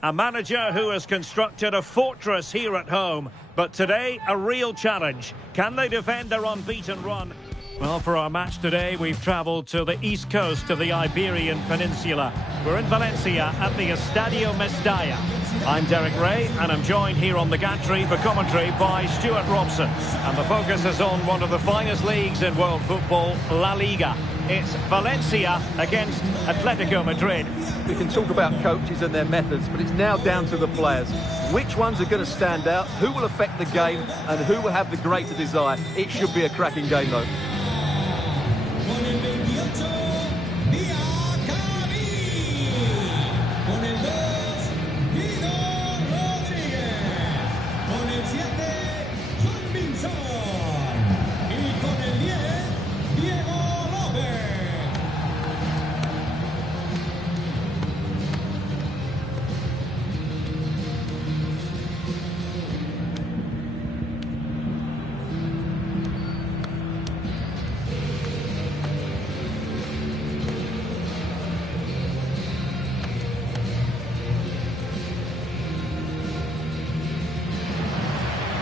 A manager who has constructed a fortress here at home, but today a real challenge. Can they defend their unbeaten run? Well, for our match today, we've travelled to the east coast of the Iberian Peninsula. We're in Valencia at the Estadio Mestalla. I'm Derek Ray, and I'm joined here on the gantry for commentary by Stuart Robson. And the focus is on one of the finest leagues in world football, La Liga. It's Valencia against Atletico Madrid. We can talk about coaches and their methods, but it's now down to the players. Which ones are going to stand out, who will affect the game, and who will have the greater desire? It should be a cracking game, though.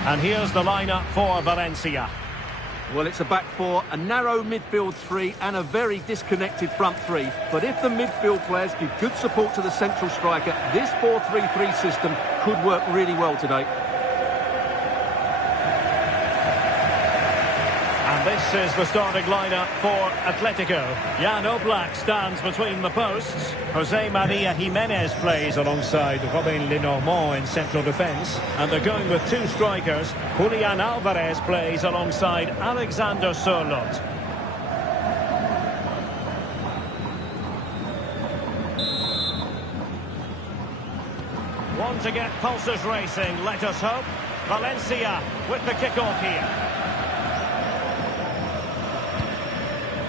And here's the lineup for Valencia. Well, it's a back four, a narrow midfield three and a very disconnected front three. But if the midfield players give good support to the central striker, this 4-3-3 system could work really well today. And this is the starting lineup for Atletico. Jan Oblak stands between the posts. Jose Maria Jimenez plays alongside Robin Lenormand in central defence. And they're going with two strikers. Julian Alvarez plays alongside Alexander Sørloth. Want to get pulses racing, let us hope. Valencia with the kick-off here.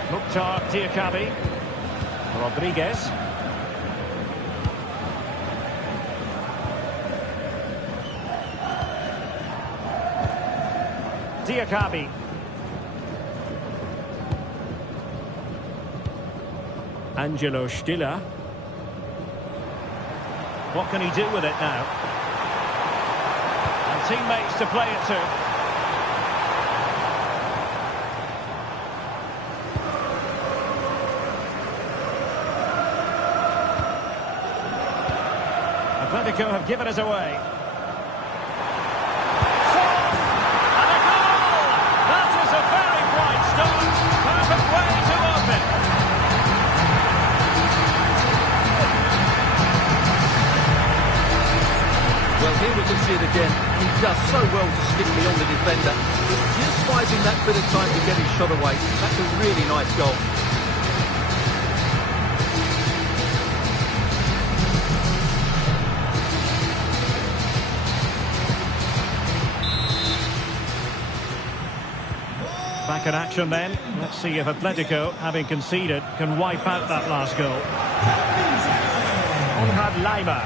Mukhtar Diakabi, Rodriguez, Diakabi, Angelo Stiller. What can he do with it now? And teammates to play it to. Atletico have given us away. And a goal! That is a very bright start. Perfect way to open. Well, here we can see it again. He does so well to stick beyond the defender. He's just finding that bit of time to get his shot away. That's a really nice goal. Back in action then. Let's see if Atletico, having conceded, can wipe out that last goal. Onhad Laimer.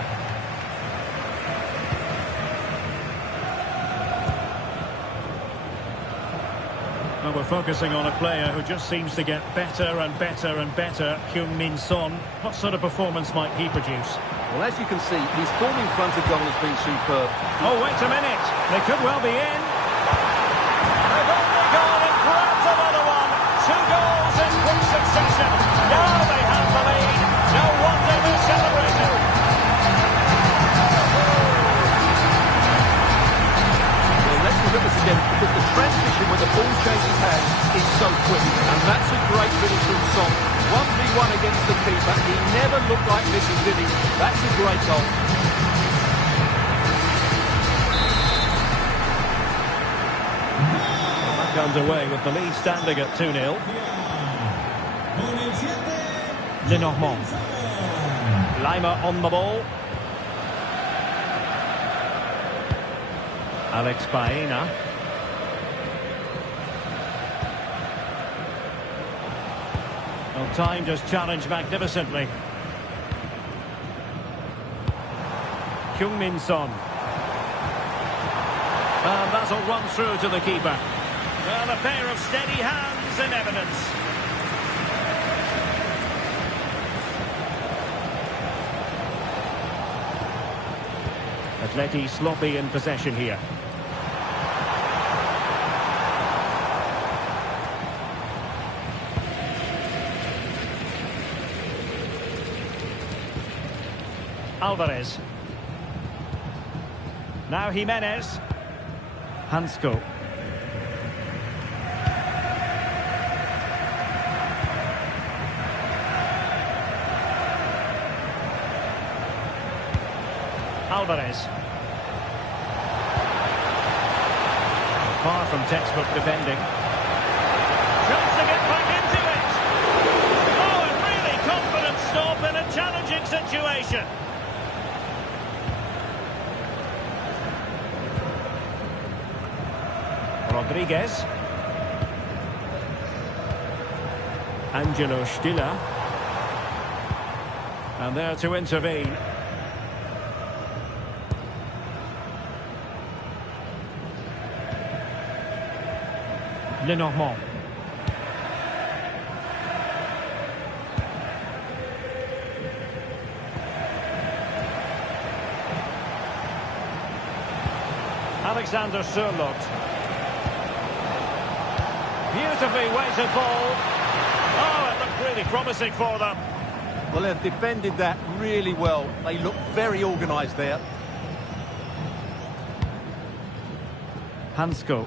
Well, we're focusing on a player who just seems to get better and better and better, Heung-min Son. What sort of performance might he produce? Well, as you can see, his form in front of goal has been superb. Oh, wait a minute. They could well be in. They've only gone and grabbed another one. 2 goals in quick succession. Now they have the lead. No wonder they're celebrating. Well, let's look at this again, because the transition when the ball changes hands is so quick. And that's a great finish from Son. 1v1 against the keeper. He never looked like missing, did he? That's a great goal. Underway with the lead standing at 2-0. Lenormand. Laimer on the ball. Alex Baena. Well, time just challenged magnificently. Heung-min Son. And that'll run through to the keeper. Well, a pair of steady hands in evidence. Atleti sloppy in possession here. Alvarez. Now Jimenez. Hansko. Alvarez. Far from textbook defending. Chance to get back into it. Oh, a really confident stop in a challenging situation. Rodriguez. Angelo Stiller. And there to intervene. Lenormand. Alexander Sørloth. Beautifully weighted ball. Oh, it looked really promising for them. Well, they've defended that really well. They look very organised there. Hansko.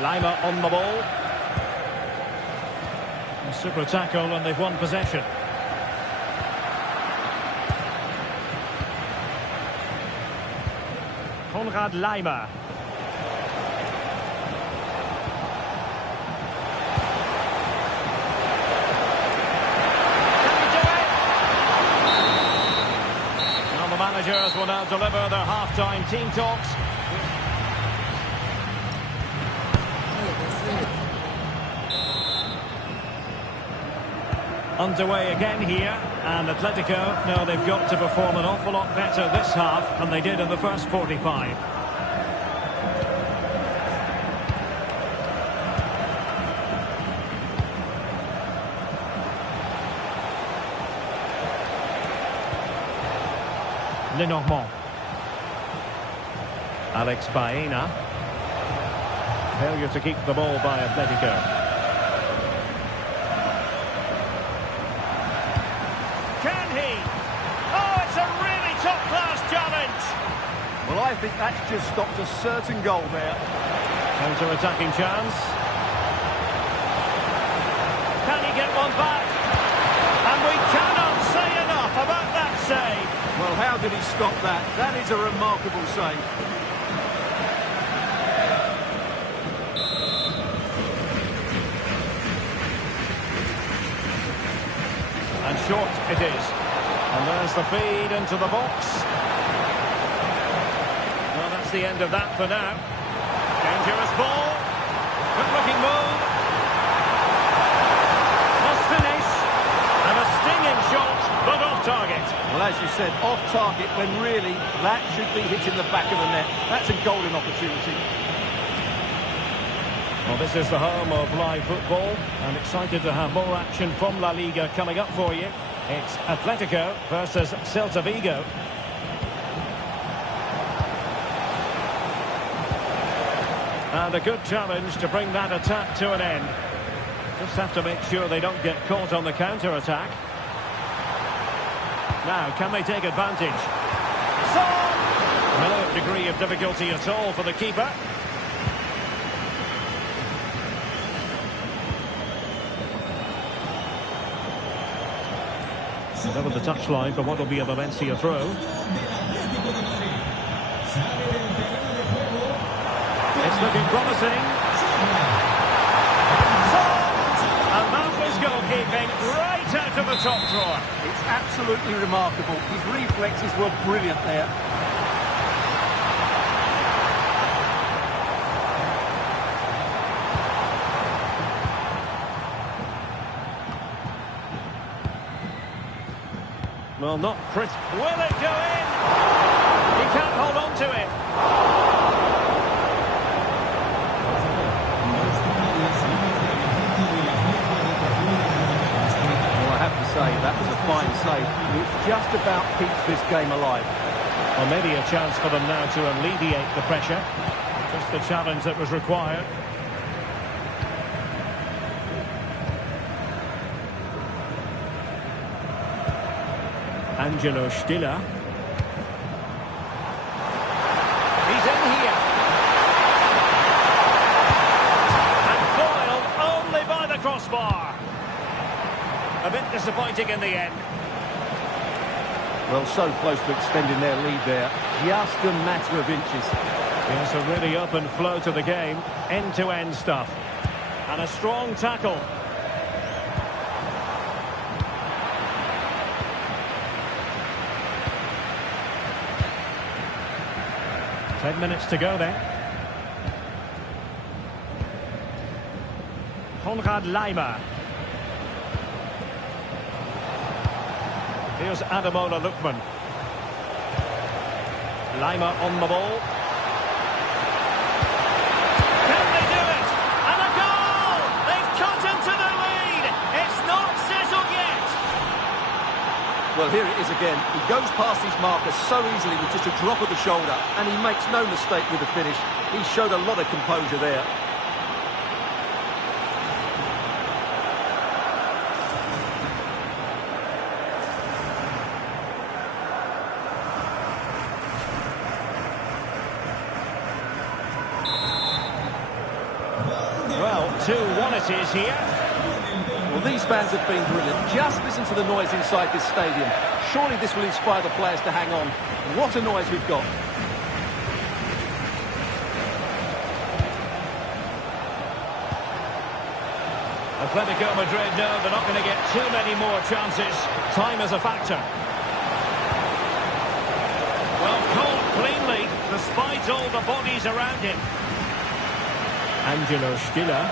Lima on the ball. A super tackle and they've won possession. Konrad Lima. Can he do it? Well, the managers will now deliver their half-time team talks. Underway again here, and Atletico know they've got to perform an awful lot better this half than they did in the first 45. Lenormand. Alex Baena. Failure to keep the ball by Atletico. Well, I think that's just stopped a certain goal there. Counter-attacking chance. Can he get one back? And we cannot say enough about that save. Well, how did he stop that? That is a remarkable save. And short it is. And there's the feed into the box. Well, that's the end of that for now. Dangerous ball. Good-looking move. Must finish. And a stinging shot, but off target. Well, as you said, off target when really that should be hitting the back of the net. That's a golden opportunity. Well, this is the home of live football. I'm excited to have more action from La Liga coming up for you. It's Atletico versus Celta Vigo. And a good challenge to bring that attack to an end. Just have to make sure they don't get caught on the counter-attack. Now, can they take advantage? No degree of difficulty at all for the keeper. Over the touchline for what will be a Valencia throw. It's looking promising. And that was goalkeeping right out of the top drawer. It's absolutely remarkable. His reflexes were brilliant there. Well, not pretty. Will it go in? He can't hold on to it. save. That was a fine save. It just about keeps this game alive. Well, maybe a chance for them now to alleviate the pressure. Just the challenge that was required. Angelo Stiller. He's in here. And foiled only by the crossbar. A bit disappointing in the end. Well, so close to extending their lead there. Just a matter of inches. Yes, a really open flow to the game. End-to-end stuff. And a strong tackle. Ten minutes to go then. Konrad Laimer. Here's Ademola Lookman. Laimer on the ball. Can they do it? And a goal! They've cut into the lead! It's not settled yet! Well, here it is again. He goes past his marker so easily with just a drop of the shoulder, and he makes no mistake with the finish. He showed a lot of composure there. Well, 2-1 it is here. Well, these fans have been brilliant. Just listen to the noise inside this stadium. Surely this will inspire the players to hang on. What a noise we've got. Atletico Madrid know they're not going to get too many more chances. Time is a factor. Well, caught cleanly, despite all the bodies around him. Angelo Stiller.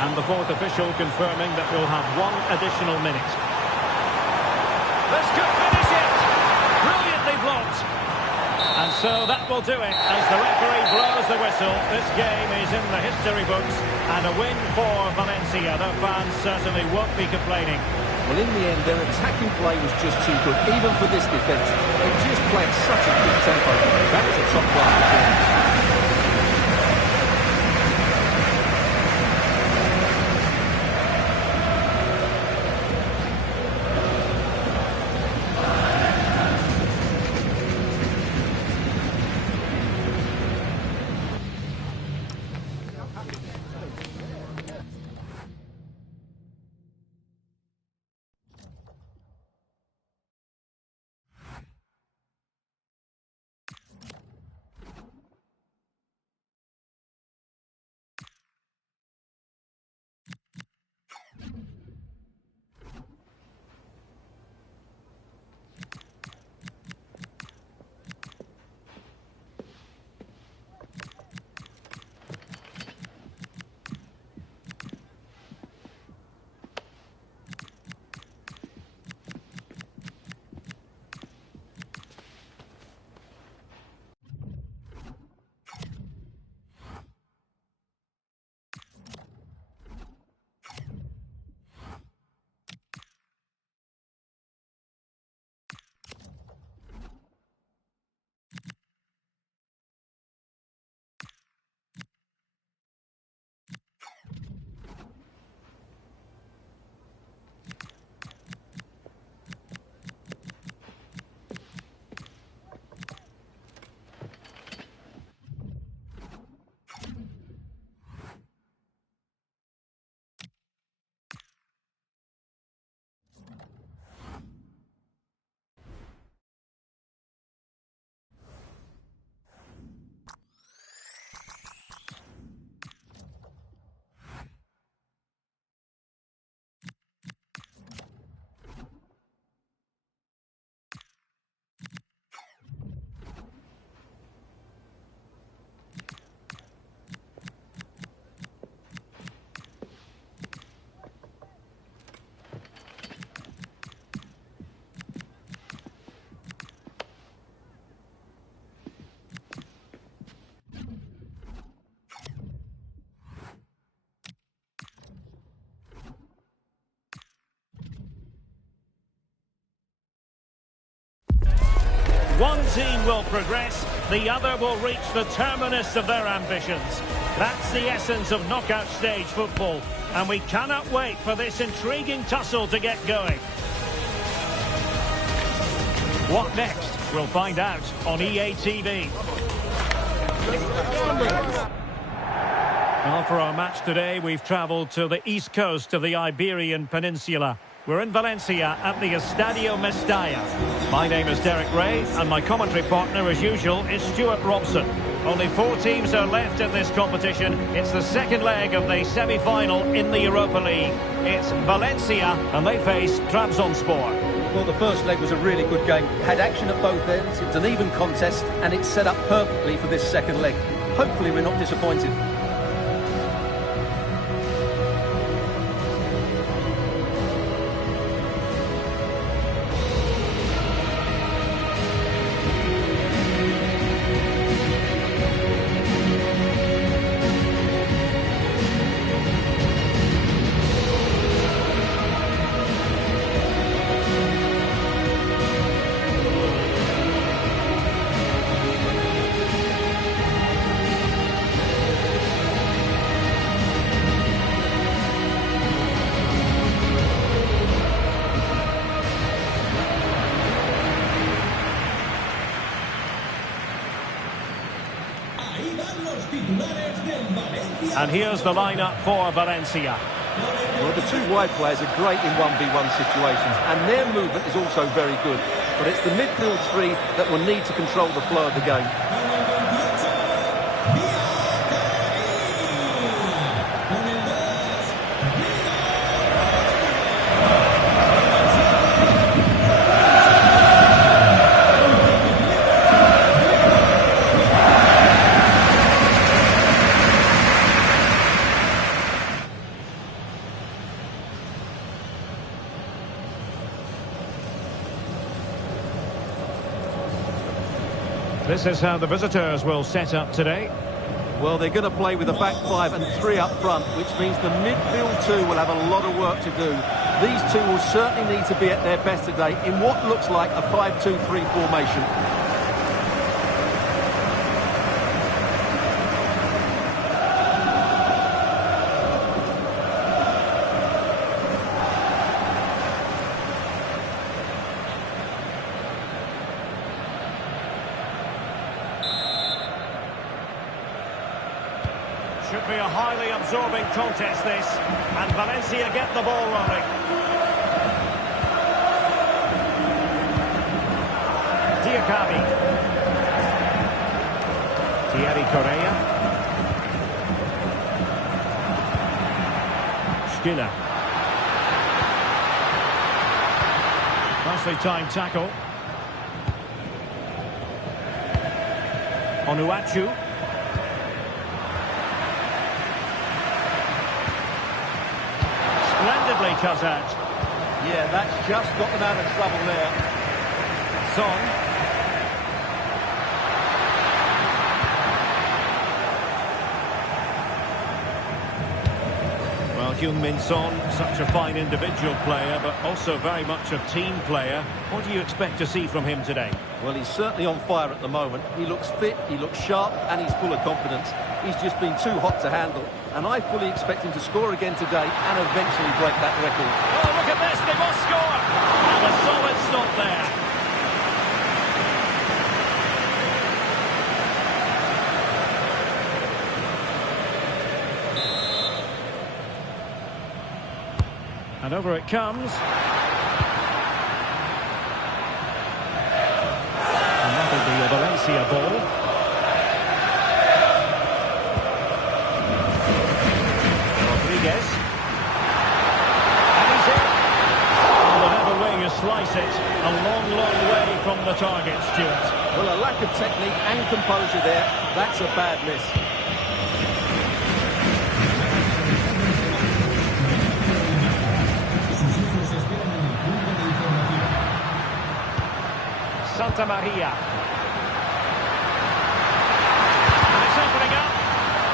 And the fourth official confirming that we'll have one additional minute. This could finish it! Brilliantly blocked. And so that will do it as the referee blows the whistle. This game is in the history books and a win for Valencia. The fans certainly won't be complaining. Well, in the end, their attacking play was just too good, even for this defence. They just played such a good tempo. That was a top-class performance. One team will progress, the other will reach the terminus of their ambitions. That's the essence of knockout stage football, and we cannot wait for this intriguing tussle to get going. What next? We'll find out on EA TV. Well, for our match today, we've travelled to the east coast of the Iberian Peninsula. We're in Valencia at the Estadio Mestalla. My name is Derek Ray, and my commentary partner, as usual, is Stuart Robson. Only 4 teams are left in this competition. It's the second leg of the semi-final in the Europa League. It's Valencia, and they face Trabzonspor. Well, the first leg was a really good game. Had action at both ends. It was an even contest, and it's set up perfectly for this second leg. Hopefully we're not disappointed. And here's the lineup for Valencia. Well, the 2 wide players are great in 1v1 situations, and their movement is also very good. But it's the midfield 3 that will need to control the flow of the game. This is how the visitors will set up today. Well, they're going to play with a back 5 and 3 up front, which means the midfield 2 will have a lot of work to do. These 2 will certainly need to be at their best today in what looks like a 5-2-3 formation. Should be a highly absorbing contest, this. And Valencia get the ball rolling. Diakabi. Thierry Correa. Stiller. Nicely timed tackle. Onuachu. Splendidly cut out. Yeah, that's just got them out of trouble there. Son. Well, Heung-min Son, such a fine individual player, but also very much a team player. What do you expect to see from him today? Well, he's certainly on fire at the moment. He looks fit, he looks sharp, and he's full of confidence. He's just been too hot to handle, and I fully expect him to score again today and eventually break that record. Oh, look at this, they must score! And a solid stop there. And over it comes. And that'll be a Valencia ball. Slice it, a long, long way from the target, Stuart. Well, a lack of technique and composure there, that's a bad miss. Santa Maria. And it's opening up.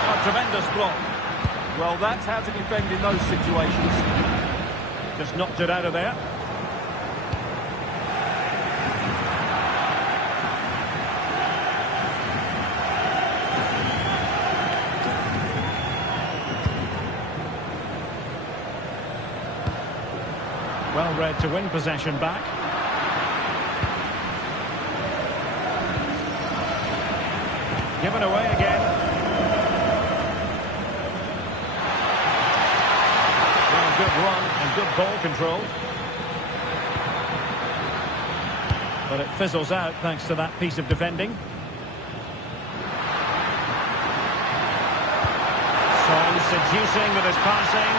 A tremendous block. Well, that's how to defend in those situations. Just knocked it out of there. Well read to win possession back. Given away again. Well, good run and good ball control. But it fizzles out thanks to that piece of defending. Son seducing with his passing.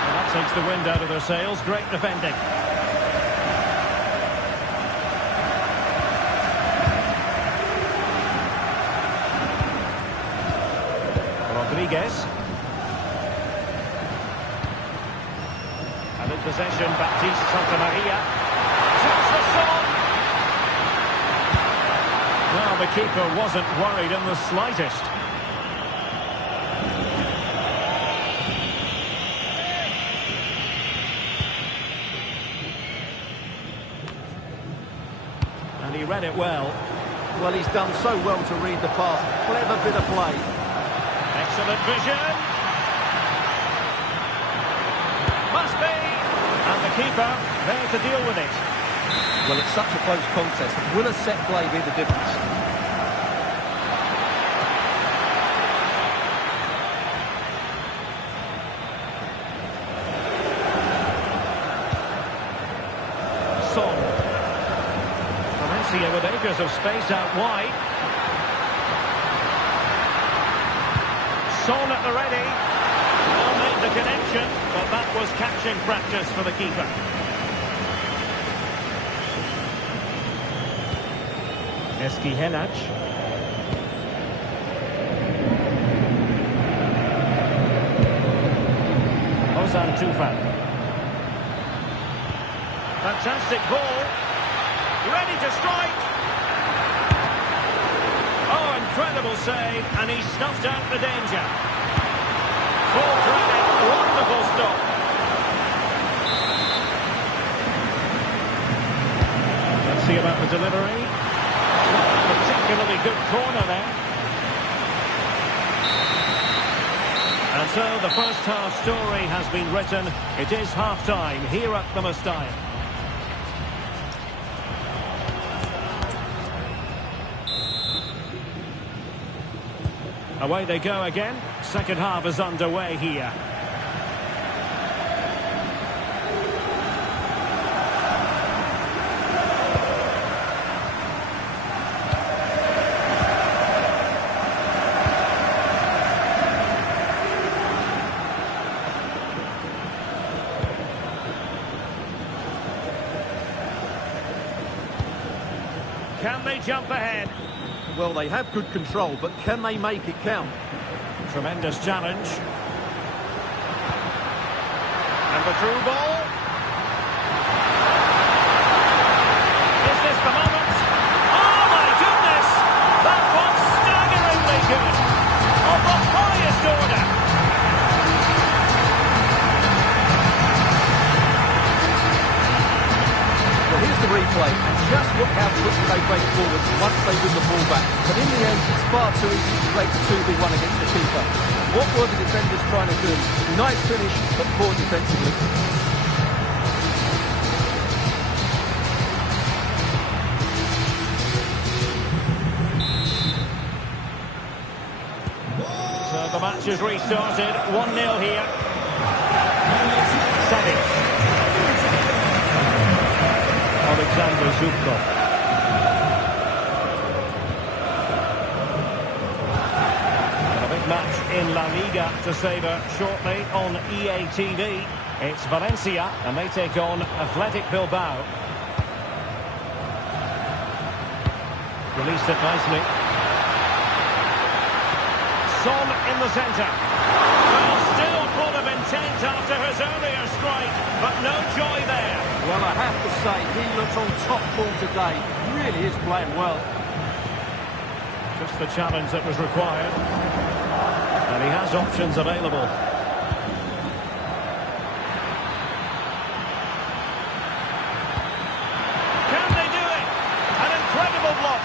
And that takes the wind out of their sails. Great defending. Rodriguez. And in possession, Baptiste Santamaria. Shoots for Son. Well, the keeper wasn't worried in the slightest. And he read it well. Well, he's done so well to read the pass. Clever bit of play. Excellent vision. Must be. And the keeper there to deal with it. Well, it's such a close contest. Will a set play be the difference? Son. Valencia with acres of space out wide. Son at the ready. Well made the connection, but that was catching practice for the keeper. Esquihelach. Ozan Tufan. Fantastic ball. Ready to strike. Oh, incredible save, and he snuffed out the danger. Full credit, wonderful stop. Let's see about the delivery. Particularly good corner there. And so the first half story has been written. It is half-time here at the Mestalla. Away they go again. Second half is underway here. Can they jump ahead? Well, they have good control, but can they make it count? Tremendous challenge. And the through ball. Is this the moment? Oh my goodness! That was staggeringly good. Of the highest order. Well, here's the replay, and just look how quickly they break forward once they win the ball back. But in the end, it's far too easy to break the 2v1 against the keeper. What were the defenders trying to do? Nice finish, but poor defensively. So the match is restarted. 1-0 here. Savic. Alexander Zubkov. And a big match in La Liga to savour shortly on EA TV. It's Valencia and they take on Athletic Bilbao. Released it nicely. Son in the centre. Well, still full of intent after his earlier strike, but no joy there. Well, I have to say, he looks on top form today. Really is playing well. Just the challenge that was required. And he has options available. Can they do it? An incredible block.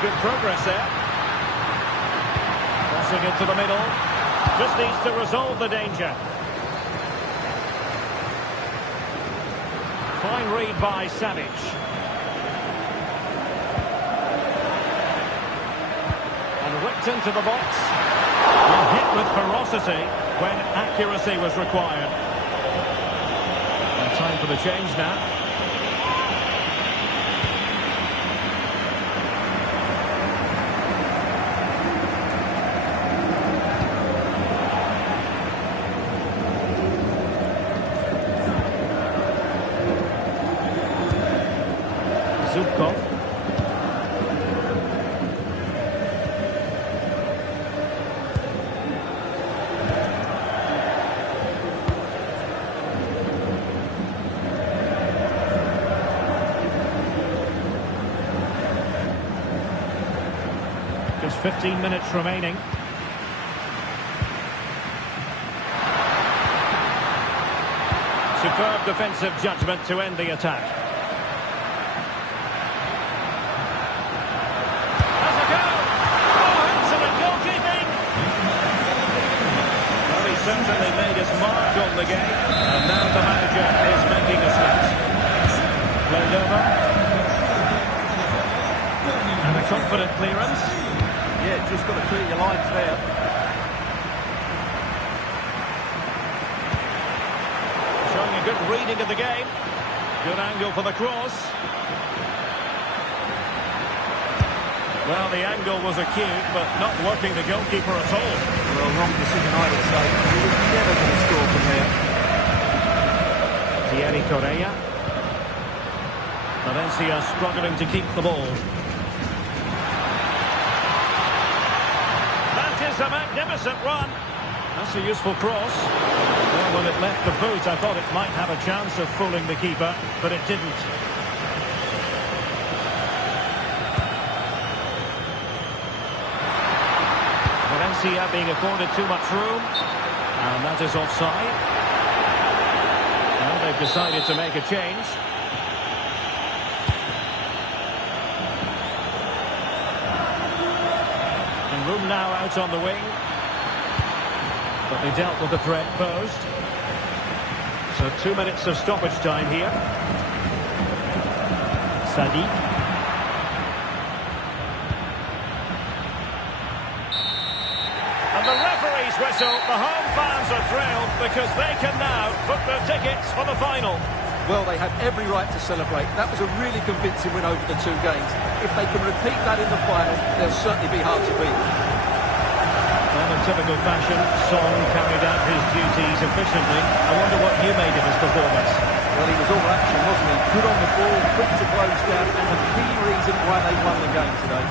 good progress there. Crossing into the middle. Just needs to resolve the danger. Fine read by Savic. And whipped into the box. And hit with ferocity when accuracy was required. And time for the change now. Zubkov. Just 15 minutes remaining. Superb defensive judgment to end the attack. Certainly made his mark on the game, and now the manager is making a start. Played over. And a confident clearance. Yeah, just got to clear your lines there. Showing a good reading of the game. Good angle for the cross. Well, the angle was acute, but not working the goalkeeper at all. Well, wrong decision, I would say. He was never going to score from there. Thierry Correa. Valencia struggling to keep the ball. That is a magnificent run. That's a useful cross. Well, when it left the boot, I thought it might have a chance of fooling the keeper, but it didn't. Valencia being afforded too much room, and that is offside. Well, they've decided to make a change. And room now out on the wing, but they dealt with the threat posed. So 2 minutes of stoppage time here. Sadiq. Whistle. The home fans are thrilled because they can now book their tickets for the final. Well, they have every right to celebrate. That was a really convincing win over the two games. If they can repeat that in the final, they'll certainly be hard to beat. Well, in typical fashion, Son carried out his duties efficiently. I wonder what you made of his performance. Well, he was all action, wasn't he? Good on the ball, quick to close down, and the key reason why they won the game today.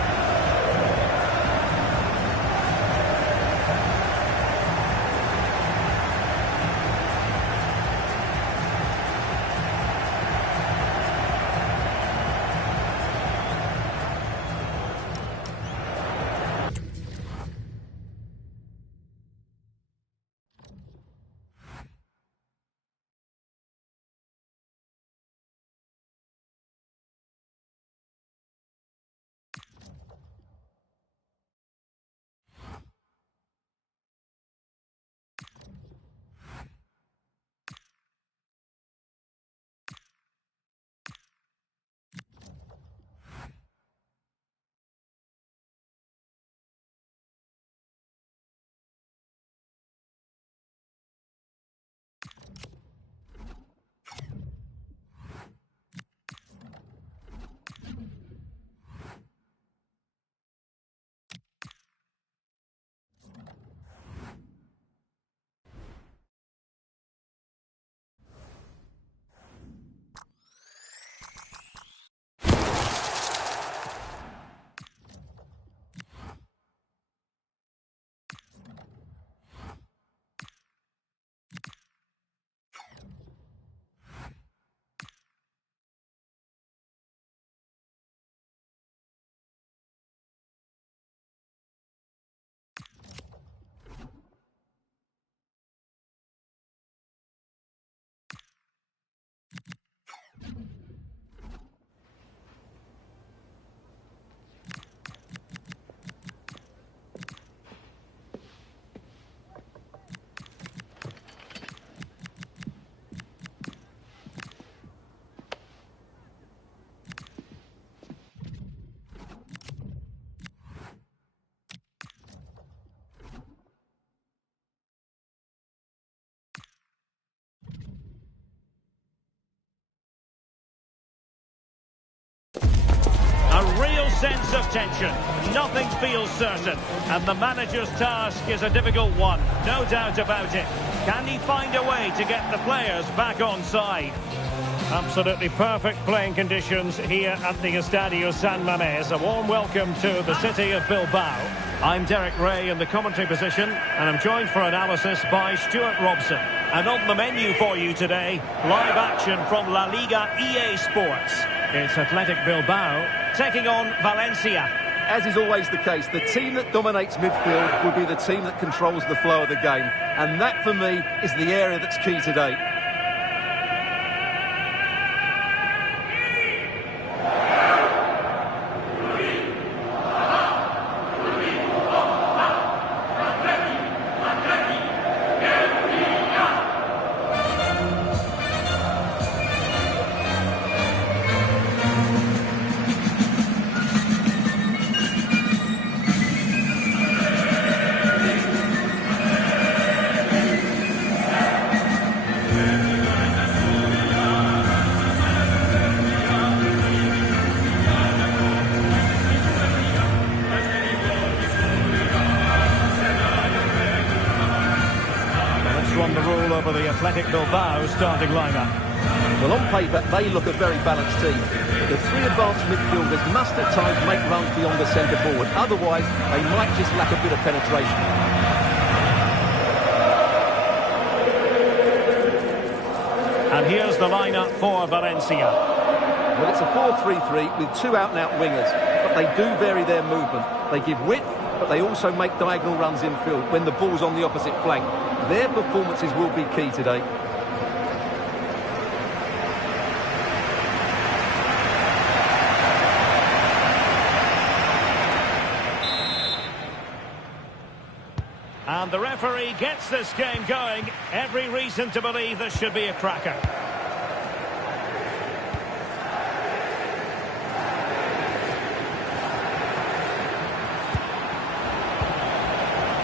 sense of tension. Nothing feels certain. And the manager's task is a difficult one, no doubt about it. Can he find a way to get the players back on side? Absolutely perfect playing conditions here at the Estadio San Mamés. A warm welcome to the city of Bilbao. I'm Derek Ray in the commentary position, and I'm joined for analysis by Stuart Robson. And on the menu for you today, live action from La Liga EA Sports. It's Athletic Bilbao taking on Valencia. As is always the case, the team that dominates midfield will be the team that controls the flow of the game. And that, for me, is the area that's key today. Over the Athletic Bilbao starting lineup. Well, on paper, they look a very balanced team. The three advanced midfielders must at times make runs beyond the centre forward. Otherwise, they might just lack a bit of penetration. And here's the lineup for Valencia. Well, it's a 4-3-3 with two out-and-out wingers, but they do vary their movement. They give width, but they also make diagonal runs infield when the ball's on the opposite flank. Their performances will be key today. And the referee gets this game going. Every reason to believe this should be a cracker.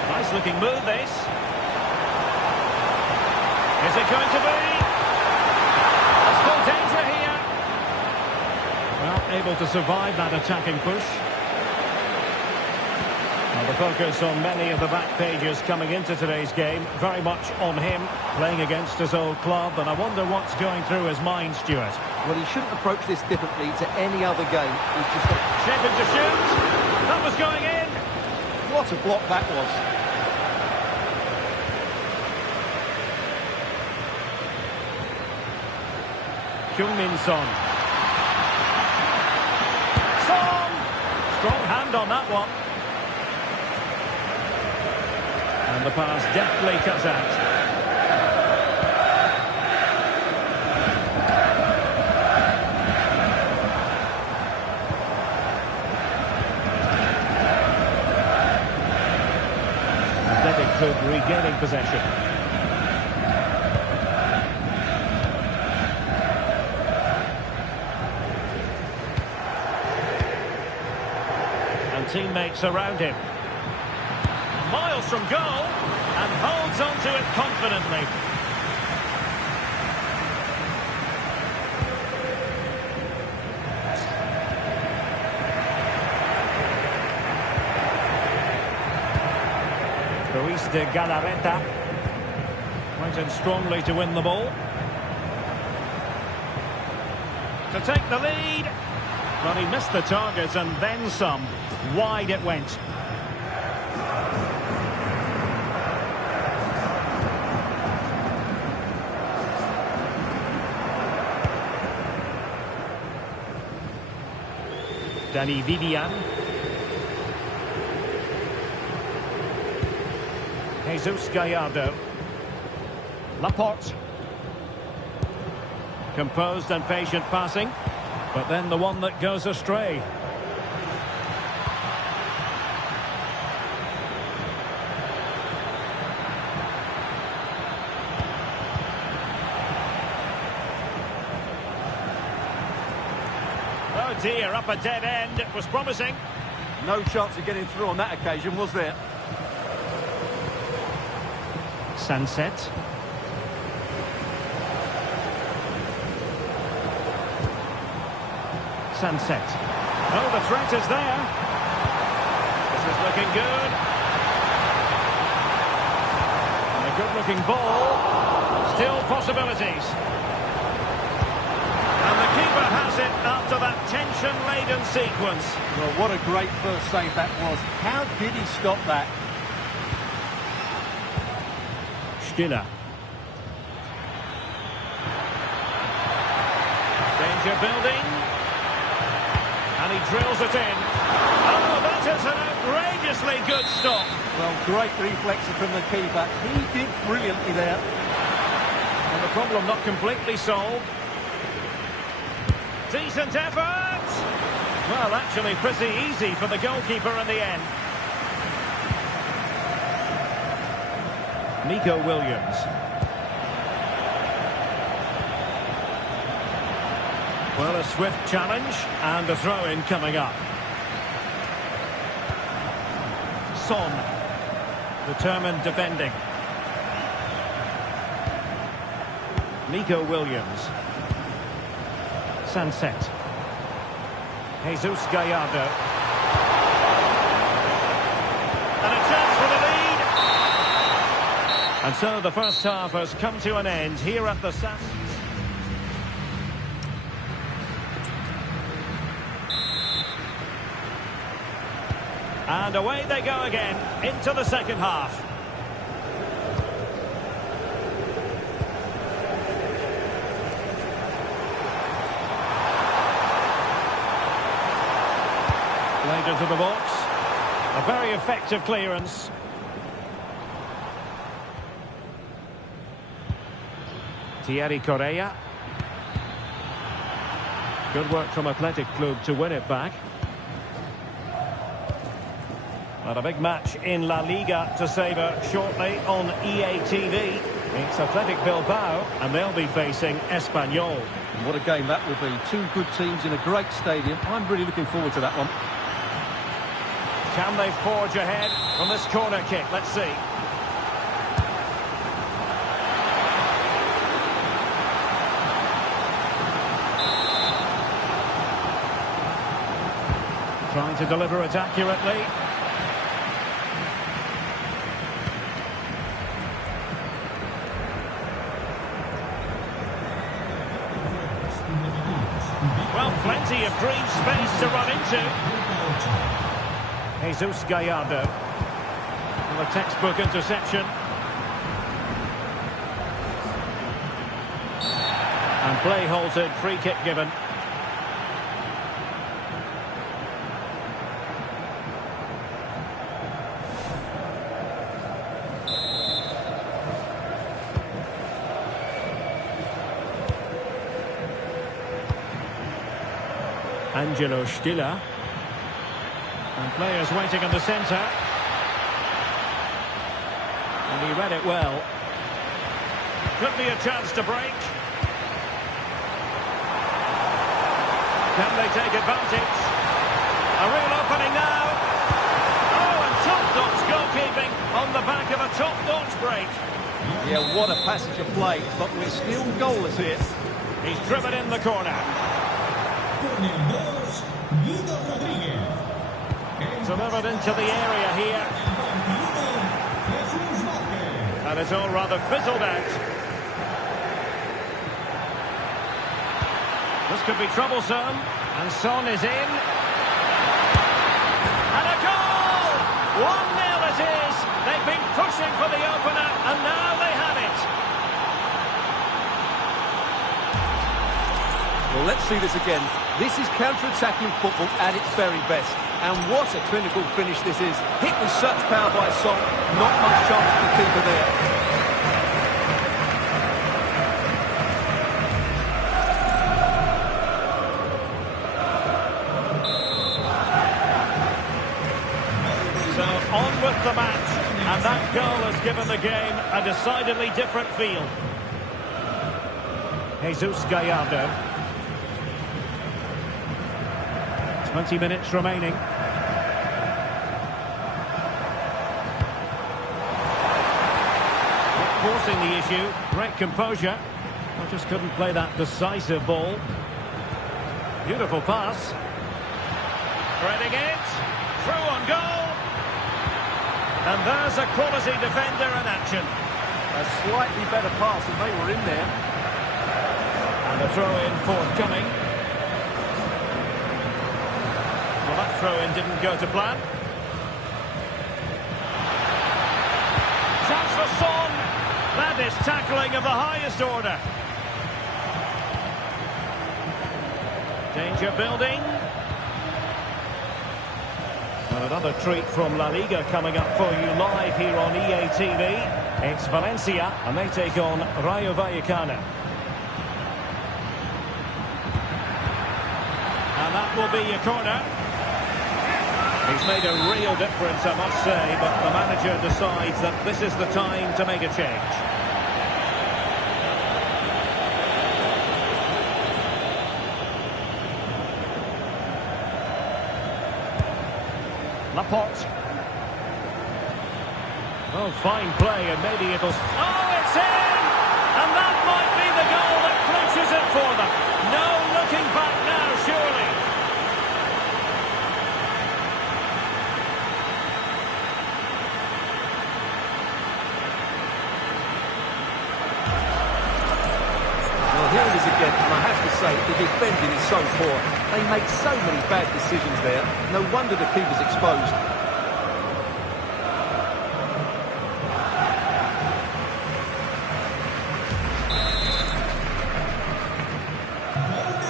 Nice looking move, this. Is it going to be? There's still danger here. Well, able to survive that attacking push. Well, the focus on many of the back pages coming into today's game, very much on him, playing against his old club, and I wonder what's going through his mind, Stuart. Well, he shouldn't approach this differently to any other game. He's just got Shaping to shoot. That was going in. What a block that was. Heung-min Son. Son! Strong hand on that one. And the pass deftly cuts out. Athletic Club regaining possession. Teammates around him. Miles from goal and holds on to it confidently. Luis de Galarreta went in strongly to win the ball. To take the lead. Well, he missed the target and then some. Wide it went. Dani Vivian. Jesus Gallardo. Laporte. Composed and patient passing, but then the one that goes astray. Oh dear, up a dead end. It was promising. No chance of getting through on that occasion, was there? Sunset. Sunset. Oh, the threat is there. This is looking good. And a good-looking ball. Still possibilities. And the keeper has it after that tension-laden sequence. Well, what a great first save that was. How did he stop that? Stiller. Danger building. And he drills it in. Oh, that is an outrageously good stop. Well, great reflection from the keeper. He did brilliantly there. And the problem not completely solved. Decent effort! Well, actually pretty easy for the goalkeeper in the end. Nico Williams. Well, a swift challenge and a throw-in coming up. Son. Determined defending. Nico Williams. Sunset. Jesus Gallardo. And a chance for the lead. And so the first half has come to an end here at the San. And away they go again into the second half. Played into the box. A very effective clearance. Thierry Correa. Good work from Athletic Club to win it back. But a big match in La Liga to savour shortly on EA TV. It's Athletic Bilbao, and they'll be facing Espanyol. And what a game that will be. Two good teams in a great stadium. I'm really looking forward to that one. Can they forge ahead from this corner kick? Let's see. Trying to deliver it accurately. Well, plenty of green space to run into. Jesus Gallardo. Well, a textbook interception. And play halted, free kick given. Angelo Stiller. And players waiting in the centre. And he read it well. Could be a chance to break. Can they take advantage? A real opening now. Oh, and top-notch goalkeeping on the back of a top-notch break. Yeah, what a passage of play, but we're still goalless here. He's driven in the corner. Delivered into the area here. And it's all rather fizzled out. This could be troublesome. And Son is in. And a goal! 1-0 it is. They've been pushing for the opener, and now they have it. Well, let's see this again. This is counter-attacking football at its very best. And what a clinical finish this is. Hit with such power by Son. Not much chance for the keeper there. So on with the match. And that goal has given the game a decidedly different feel. Jesus Gallardo. 20 minutes remaining. Not forcing the issue. Great composure. I just couldn't play that decisive ball. Beautiful pass. Threading it. Through on goal. And there's a quality defender in action. A slightly better pass and they were in there. And a throw-in forthcoming. Well, that throw-in didn't go to plan. Chance for Son. That is tackling of the highest order. Danger building. And another treat from La Liga coming up for you live here on EA TV. It's Valencia, and they take on Rayo Vallecano. And that will be your corner. He's made a real difference, I must say, but the manager decides that this is the time to make a change. Laporte. Oh, fine play, and maybe it'll... Oh, it's in! And that might be the goal that clinches it for them. No looking back now, surely. Well, here it is again, and I have to say, the defending is so poor. They make so many bad decisions there. No wonder the keeper's exposed.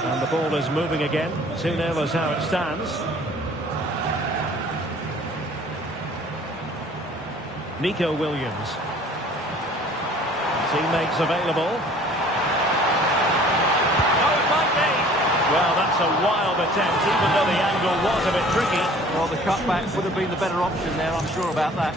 And the ball is moving again. 2-0 is how it stands. Nico Williams. Teammates available. Well, that's a wild attempt, even though the angle was a bit tricky. Well, the cutback would have been the better option there, I'm sure about that.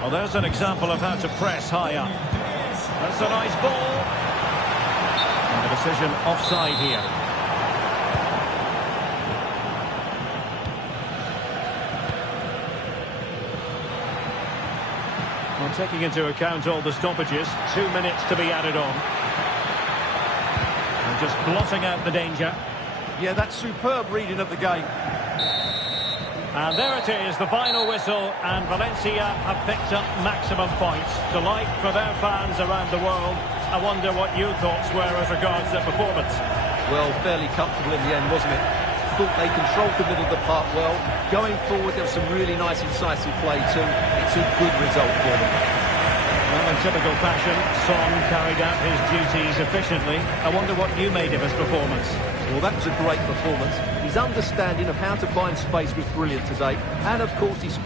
Well, there's an example of how to press high up. That's a nice ball. And the decision offside here. Well, taking into account all the stoppages, 2 minutes to be added on. And just blotting out the danger. Yeah, that's superb reading of the game. And there it is, the final whistle, and Valencia have picked up maximum points. Delight for their fans around the world. I wonder what your thoughts were as regards their performance. Well, fairly comfortable in the end, wasn't it? Thought they controlled the middle of the park well. Going forward, there was some really nice, incisive play too. It's a good result for them. Well, in typical fashion, Son carried out his duties efficiently. I wonder what you made of his performance. Well, that was a great performance. His understanding of how to find space was brilliant today. And, of course, he's...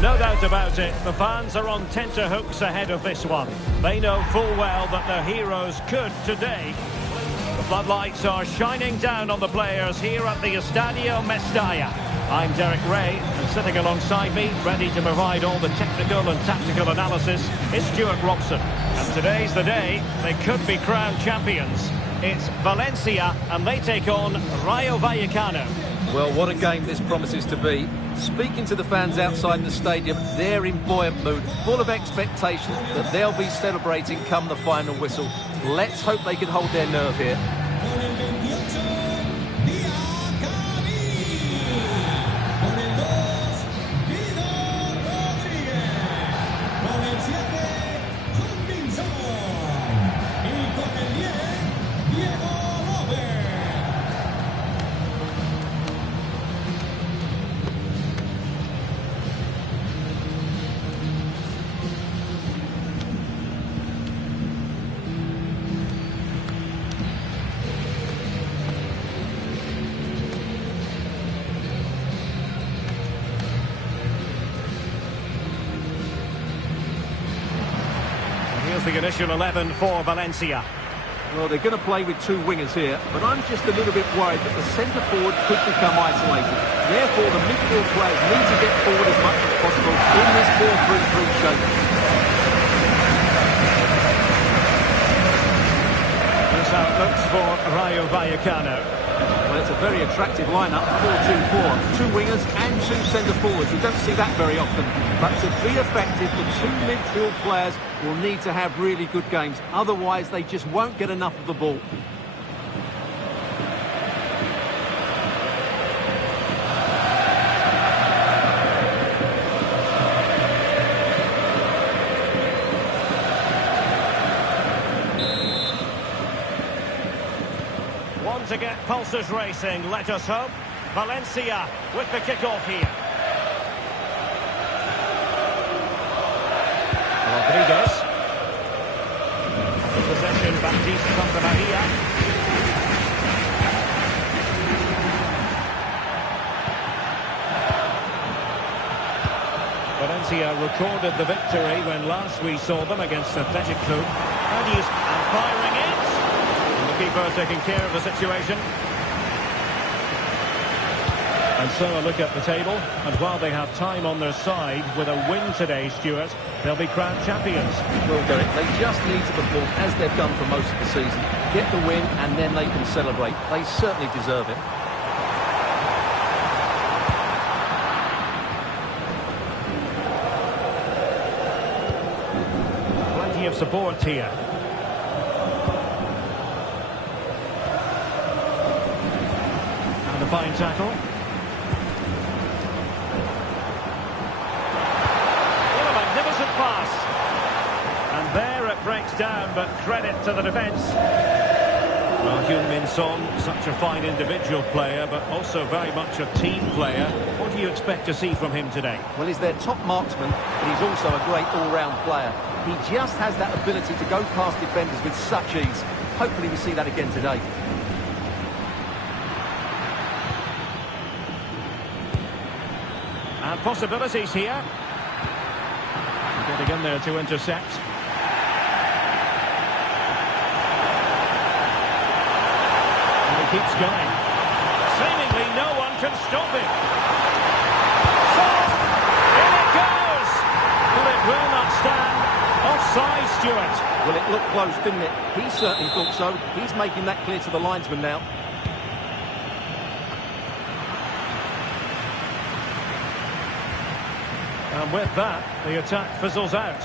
No doubt about it, the fans are on tenterhooks ahead of this one. They know full well that their heroes could today. The floodlights are shining down on the players here at the Estadio Mestalla. I'm Derek Ray, and sitting alongside me, ready to provide all the technical and tactical analysis, is Stuart Robson. And today's the day they could be crowned champions. It's Valencia, and they take on Rayo Vallecano. Well, what a game this promises to be. Speaking to the fans outside the stadium, they're in buoyant mood, full of expectation that they'll be celebrating come the final whistle. Let's hope they can hold their nerve here. Here's the initial 11 for Valencia. Well, they're going to play with two wingers here, but I'm just a little bit worried that the centre-forward could become isolated. Therefore, the midfield players need to get forward as much as possible in this 4-3-3 shape. Here's how it looks for Rayo Vallecano. Well, it's a very attractive lineup, 4-2-4. Two wingers and two centre-forwards. You don't see that very often. But to be effective, the two midfield players will need to have really good games. Otherwise, they just won't get enough of the ball. To get pulses racing, let us hope. Valencia with the kick-off here. Rodriguez. Possession, Baptiste Santa Maria. Valencia recorded the victory when last we saw them against Athletic Club. And firing it. Keeper taking care of the situation. And so a look at the table, and while they have time on their side, with a win today, Stuart, they'll be crowned champions. Well, Derek, they just need to perform as they've done for most of the season. Get the win, and then they can celebrate. They certainly deserve it. Plenty of support here. Fine tackle. What a magnificent pass. And there it breaks down, but credit to the defence. Well, Heung-min Son, such a fine individual player, but also very much a team player. What do you expect to see from him today? Well, he's their top marksman, but he's also a great all-round player. He just has that ability to go past defenders with such ease. Hopefully we see that again today. And possibilities here. Getting in there to intercept. And he keeps going. Seemingly no one can stop him. In it goes! But it will not stand. Offside, Stuart. Well, it looked close, didn't it? He certainly thought so. He's making that clear to the linesman now. And with that, the attack fizzles out.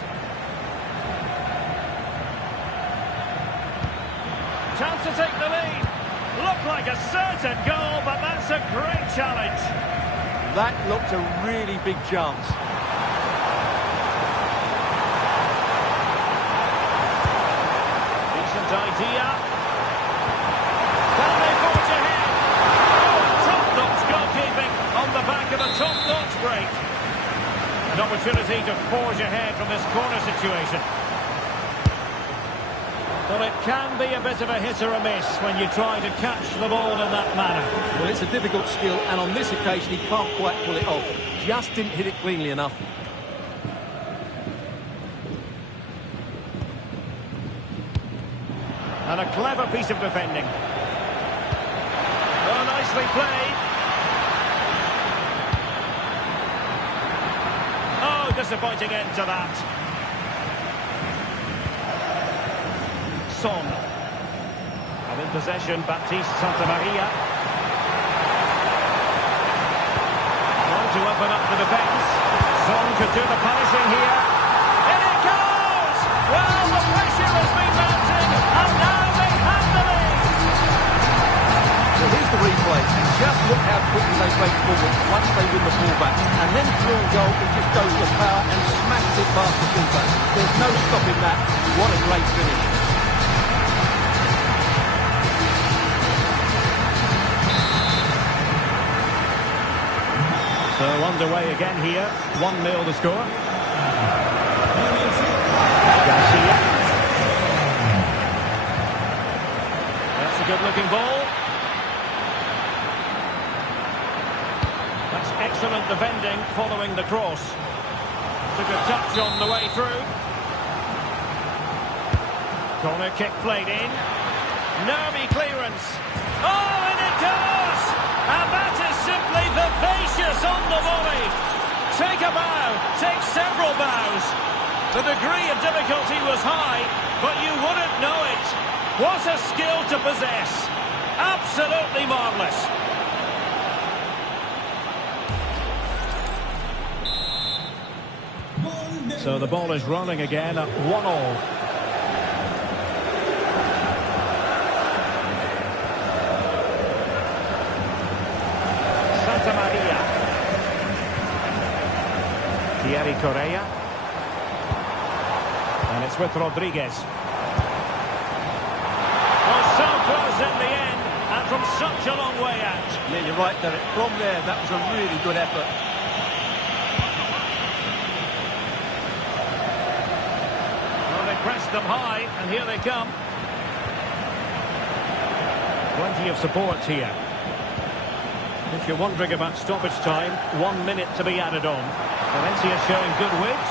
Chance to take the lead. Looked like a certain goal, but that's a great challenge. That looked a really big chance. Decent idea. Can they forge ahead? Top-notch goalkeeping on the back of a top-notch break. An opportunity to forge ahead from this corner situation. Well, it can be a bit of a hit or a miss when you try to catch the ball in that manner. Well, it's a difficult skill, and on this occasion he can't quite pull it off. Just didn't hit it cleanly enough. And a clever piece of defending. Oh, nicely played. Disappointing end to that. Son. And in possession, Baptiste Santa Maria. Trying to open up the defence. Son could do the punishing here. In it goes! Well, the pressure has been mounting, and now they have the lead. Well, here's the replay, and just look how quickly they break forward once they win the ball back. And then through goal, it just goes with power and smashes it past the keeper. There's no stopping that. What a great finish. So underway again here. 1-0 the score. Garcia. That's a good-looking ball. That's excellent defending following the cross. Took a touch on the way through. Corner kick played in. Nervy clearance. Oh, and it goes! And that is simply vivacious on the volley. Take a bow, take several bows. The degree of difficulty was high, but you wouldn't know it. What a skill to possess. Absolutely marvellous. So the ball is rolling again at 1-1. Correa, and it's with Rodriguez. Oh, so close in the end, and from such a long way out. Yeah, you're right, Derek. From there, that was a really good effort. Well, they pressed them high, and here they come. Plenty of support here. If you're wondering about stoppage time, 1 minute to be added on. Valencia showing good width.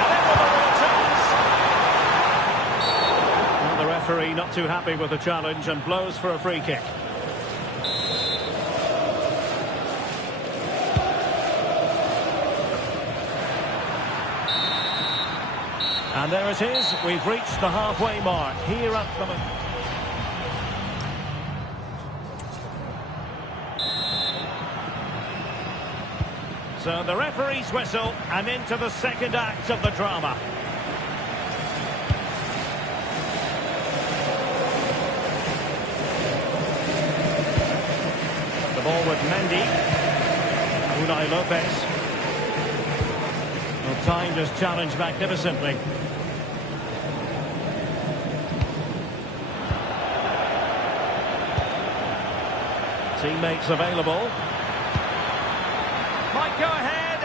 And then with a real chance. Well, the referee not too happy with the challenge and blows for a free kick. And there it is. We've reached the halfway mark here at the... So the referee's whistle, and into the second act of the drama. The ball with Mendy. Unai Lopez. Well, timed his challenge magnificently. Teammates available. Might go ahead.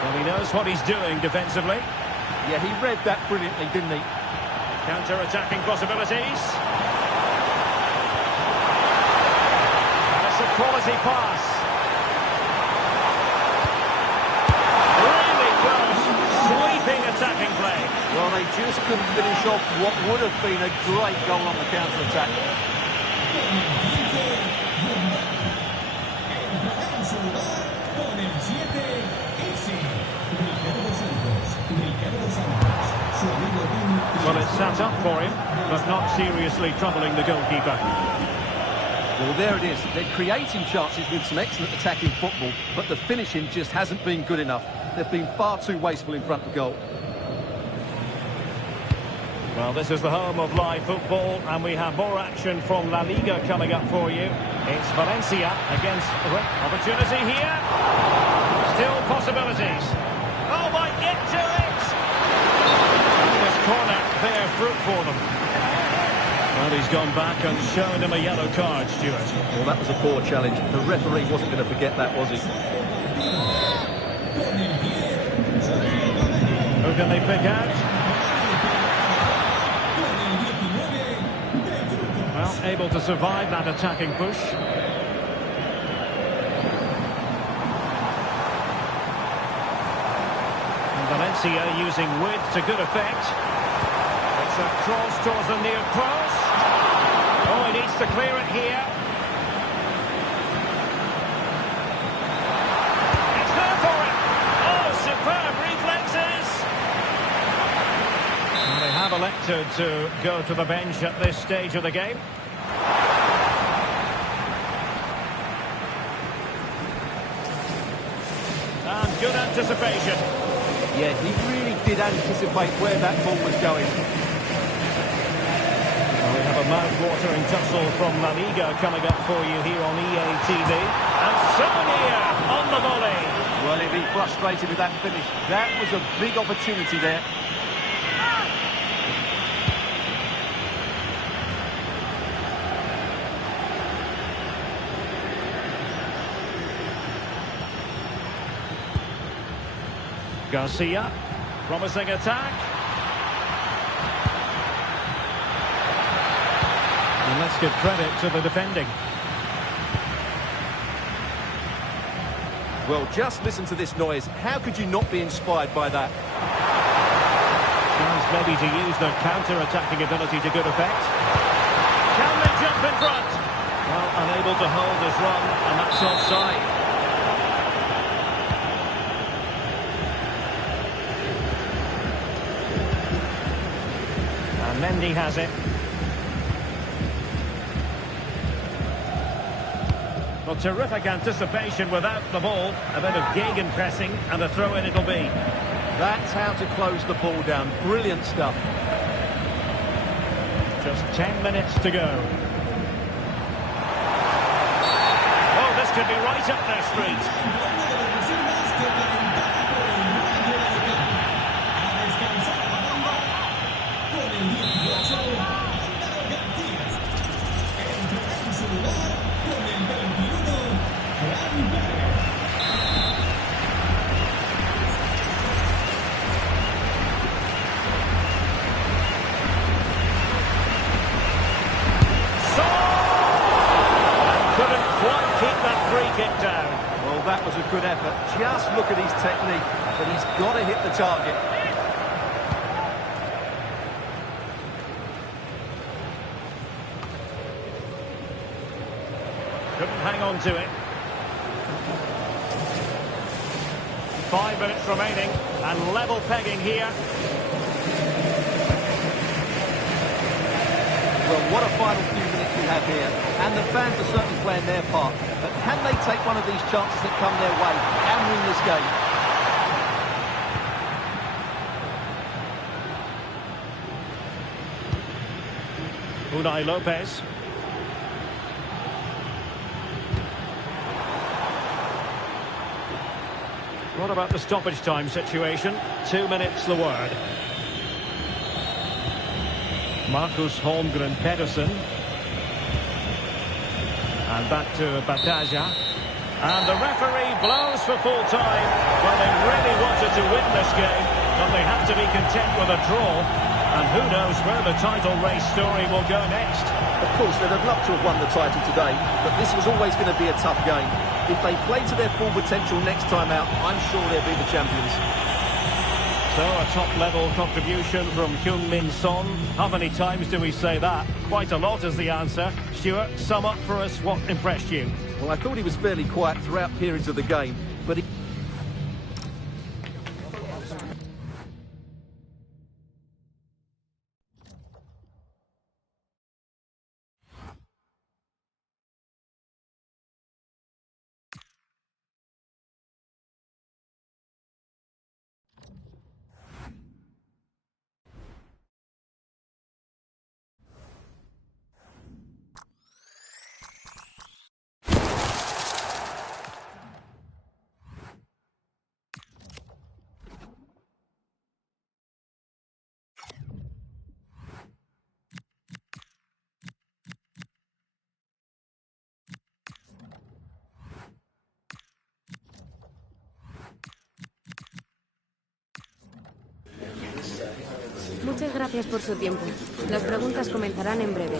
Well, he knows what he's doing defensively. Yeah, he read that brilliantly, didn't he? Counter-attacking possibilities. And it's a quality pass. Really close. Sweeping attacking play. Well, they just couldn't finish off what would have been a great goal on the counter-attack. Well, it's sat up for him, but not seriously troubling the goalkeeper. Well, there it is. They're creating chances with some excellent attacking football, but the finishing just hasn't been good enough. They've been far too wasteful in front of goal. Well, this is the home of live football, and we have more action from La Liga coming up for you. It's Valencia against... Opportunity here. Still possibilities. Oh, might get to it. And this corner, fair fruit for them. Well, he's gone back and shown him a yellow card, Stuart. Well, that was a poor challenge. The referee wasn't going to forget that, was he? Who can they pick out? Well, able to survive that attacking push. And Valencia using width to good effect. It's a cross towards the near post. Oh, he needs to clear it here. It's there for him. Oh, superb reflexes. And they have elected to go to the bench at this stage of the game. And good anticipation. Yeah, he really did anticipate where that ball was going. Well, we have a mouth-watering tussle from La Liga coming up for you here on EA TV. And so near on the volley. Well, he'll be frustrated with that finish. That was a big opportunity there. Garcia, promising attack. And let's give credit to the defending. Well, just listen to this noise. How could you not be inspired by that? Chance maybe to use their counter-attacking ability to good effect. Can they jump in front? Well, unable to hold his run, and that's offside. And Mendy has it. Well, terrific anticipation without the ball. A bit of gegenpressing, and a throw-in it'll be. That's how to close the ball down. Brilliant stuff. Just 10 minutes to go. Oh, this could be right up their street. Kick down. Well, that was a good effort. Just look at his technique, but he's got to hit the target. Couldn't hang on to it. 5 minutes remaining, and level pegging here. Well, what a final few minutes we have here, and the fans are certainly playing their part. But can they take one of these chances that come their way and win this game? Unai Lopez. What about the stoppage time situation? 2 minutes the word. Marcus Holmgren Pedersen. And back to Bataja. And the referee blows for full time. Well, they really wanted to win this game, but they have to be content with a draw. And who knows where the title race story will go next. Of course, they'd have loved to have won the title today, but this was always going to be a tough game. If they play to their full potential next time out, I'm sure they'll be the champions. So a top-level contribution from Heung-min Son. How many times do we say that? Quite a lot is the answer. Stuart, sum up for us what impressed you. Well, I thought he was fairly quiet throughout periods of the game, but he... Muchas gracias por su tiempo. Las preguntas comenzarán en breve.